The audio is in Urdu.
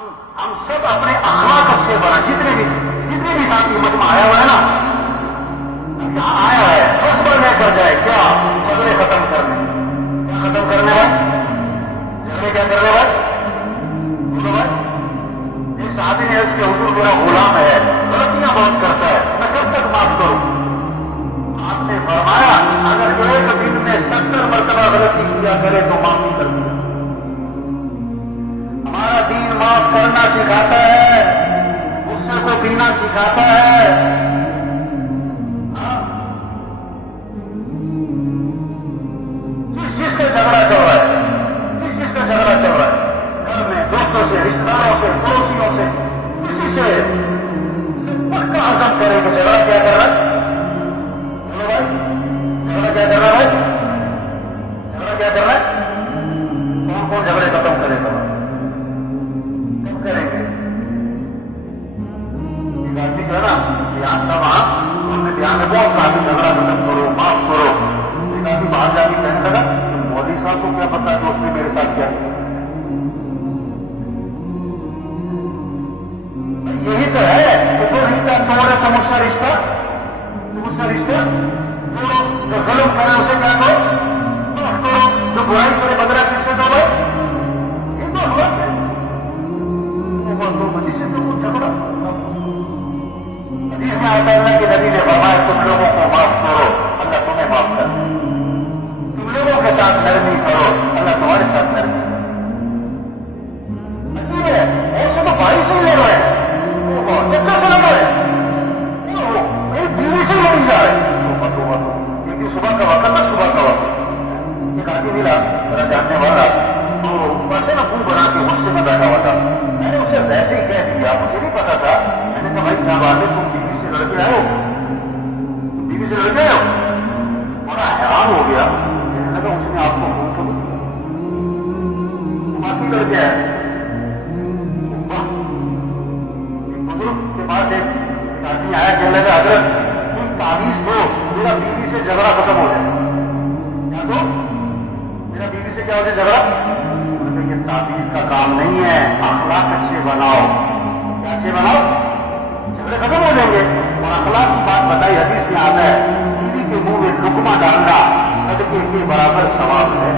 ہم سب اپنے اخلاق اچھے بنا، جتنے بھی ساتھی مجمع آیا ہوا ہے نا، یہاں آیا ہے سب پر لے کر جائے کیا جھگڑے ختم کرنے، کیا ختم کرنے ہے جھگڑے، کیا کرنے ہے بولو بھائی. ایک صحابی نے اس کے حضور میرا غلام ہے، غلطیاں بہت کرتا ہے، میں کب تک معاف کروں؟ آپ نے فرمایا اگر جو ایک دن میں 70 مرتبہ غلطی کیا کرے تو معافی کر دیا. ہمارا دین معاف کرنا سکھاتا ہے، غصے کو پینا سکھاتا ہے. جس جس کا جھگڑا چل رہا ہے، جس جس کا جھگڑا چل رہا ہے، گھر میں دوستوں سے، رشتے داروں سے، پڑوسیوں سے، کسی سے پکا عزم کرے کہ جھگڑا کیا کر رہا ہے. بولو بھائی، جھگڑا کیا کر رہا ہے؟ جھگڑا کیا کر رہا ہے؟ کون کون جھگڑے ختم کرے گا؟ کب کریں گے؟ ایک آدمی جو ہے نا دھیان تھا وہاں، انہوں نے دھیان میں بہت کہا کہ جھگڑا ختم کرو، معاف کرو. ایک آدمی باہر جا کے کہنے لگا مودی صاحب کو کیا پتا کہ اس نے میرے ساتھ کیا کیا. یہی تو ہے کہ جو رشتہ توڑے تو مجھ سے رشتہ توڑو، جو ظلم کرے اسے کیا کرو، جو برائی کرے بدلا کس سے دو؟ یہ تو ہوا ہے دو بجے سے تو کچھ جھگڑا. حدیث میں آتا ہے اللہ کے نبی نے فرمایا تم لوگوں کو معاف کرو، اللہ تمہیں معاف کر. تم لوگوں کے ساتھ نرمی کرو، اللہ تمہارے ساتھ نرمی کرے. عجیب ہے، ایسے تو بھائی سے لڑ رہے ہیں، چچا سے لڑ رہے ہیں، ایک بیوی سے لڑ جا رہے ہیں. کیونکہ صبح کا وقت تھا، صبح کا وقت ایک آدمی ملا میرا جاننے والا، تو ویسے نا منہ بنا کے غصے میں بیٹھا ہوا تھا. میں نے اسے ویسے ہی کہہ دیا، مجھے نہیں پتا تھا. میں نے کہا بھائی کیا بات ہے، تم بیوی سے لڑ کے آئے ہو؟ بیوی سے لڑ کے آئے ہو؟ بڑا حیران ہو گیا. کہنے لگا اس نے آپ کو فون کر دیا، تم آپ ہی لڑ کے آئے. بزرگ کے پاس ایک آدمی آیا، کہنے لگا حضرت کوئی تعویذ دو، میرا بیوی سے جھگڑا ختم ہو جائے. کیا دو؟ میرا بیوی سے کیا ہو جائے جھگڑا؟ یہ تعویذ کا کام نہیں ہے، اخلاق اچھے بناؤ. کیا اچھے بناؤ؟ جھگڑے ختم ہو جائیں گے. اور اخلاق کی بات بتائی، حدیث میں آتا ہے بیوی کے منہ میں لقمہ ڈالنا صدقے کے برابر ثواب ہے.